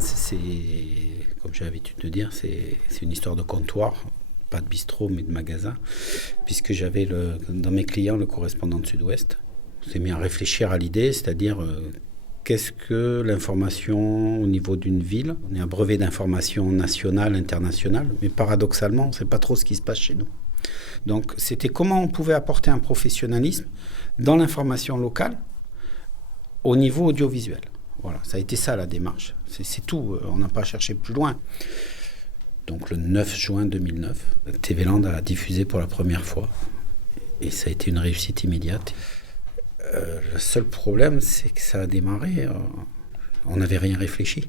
c'est, comme j'ai l'habitude de dire, c'est une histoire de comptoir, pas de bistrot, mais de magasin, puisque j'avais dans mes clients le correspondant de Sud-Ouest. On s'est mis à réfléchir à l'idée, c'est-à-dire qu'est-ce que l'information au niveau d'une ville. On est un brevet d'information nationale, internationale, mais paradoxalement, on ne sait pas trop ce qui se passe chez nous. Donc c'était comment on pouvait apporter un professionnalisme dans l'information locale au niveau audiovisuel. Voilà, ça a été ça la démarche. C'est tout, on n'a pas cherché plus loin. Donc le 9 juin 2009, TV Land a diffusé pour la première fois. Et ça a été une réussite immédiate. Le seul problème, c'est que ça a démarré, on n'avait rien réfléchi.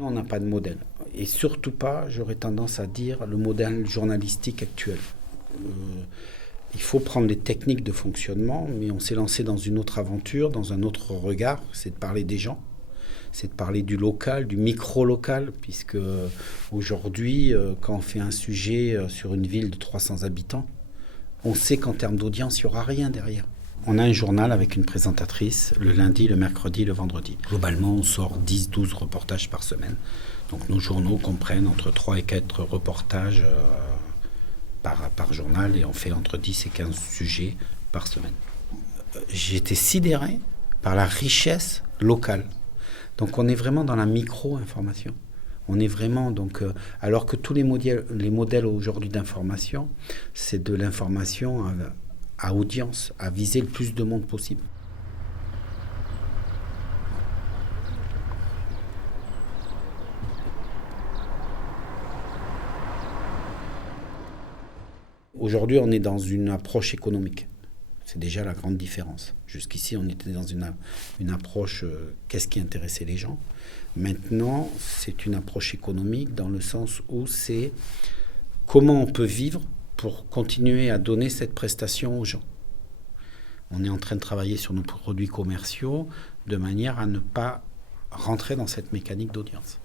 On n'a pas de modèle. Et surtout pas, j'aurais tendance à dire, le modèle journalistique actuel. Il faut prendre les techniques de fonctionnement, mais on s'est lancé dans une autre aventure, dans un autre regard, c'est de parler des gens, c'est de parler du local, du micro-local, puisque aujourd'hui, quand on fait un sujet sur une ville de 300 habitants, on sait qu'en termes d'audience, il n'y aura rien derrière. On a un journal avec une présentatrice le lundi, le mercredi, le vendredi. Globalement, on sort 10-12 reportages par semaine. Donc nos journaux comprennent entre 3 et 4 reportages par journal et on fait entre 10 et 15 sujets par semaine. J'ai été sidéré par la richesse locale. Donc on est vraiment dans la micro-information. On est vraiment donc alors que tous les modèles aujourd'hui d'information, c'est de l'information à audience, à viser le plus de monde possible. Aujourd'hui, on est dans une approche économique. C'est déjà la grande différence. Jusqu'ici, on était dans une approche qu'est-ce qui intéressait les gens. Maintenant, c'est une approche économique dans le sens où c'est comment on peut vivre pour continuer à donner cette prestation aux gens. On est en train de travailler sur nos produits commerciaux de manière à ne pas rentrer dans cette mécanique d'audience.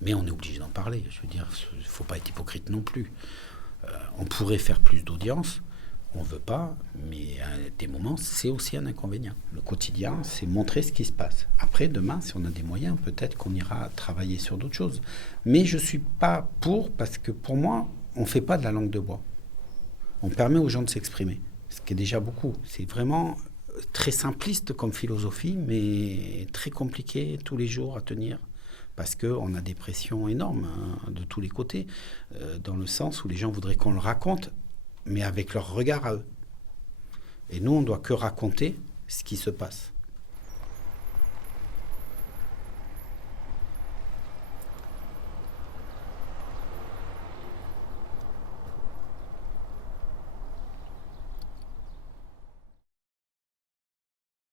Mais on est obligé d'en parler. Je veux dire, il ne faut pas être hypocrite non plus. On pourrait faire plus d'audience, on ne veut pas, mais à des moments, c'est aussi un inconvénient. Le quotidien, c'est montrer ce qui se passe. Après, demain, si on a des moyens, peut-être qu'on ira travailler sur d'autres choses. Mais je ne suis pas pour, parce que pour moi, on ne fait pas de la langue de bois. On permet aux gens de s'exprimer, ce qui est déjà beaucoup. C'est vraiment très simpliste comme philosophie, mais très compliqué tous les jours à tenir. Parce qu'on a des pressions énormes de tous les côtés, dans le sens où les gens voudraient qu'on le raconte, mais avec leur regard à eux. Et nous, on ne doit que raconter ce qui se passe.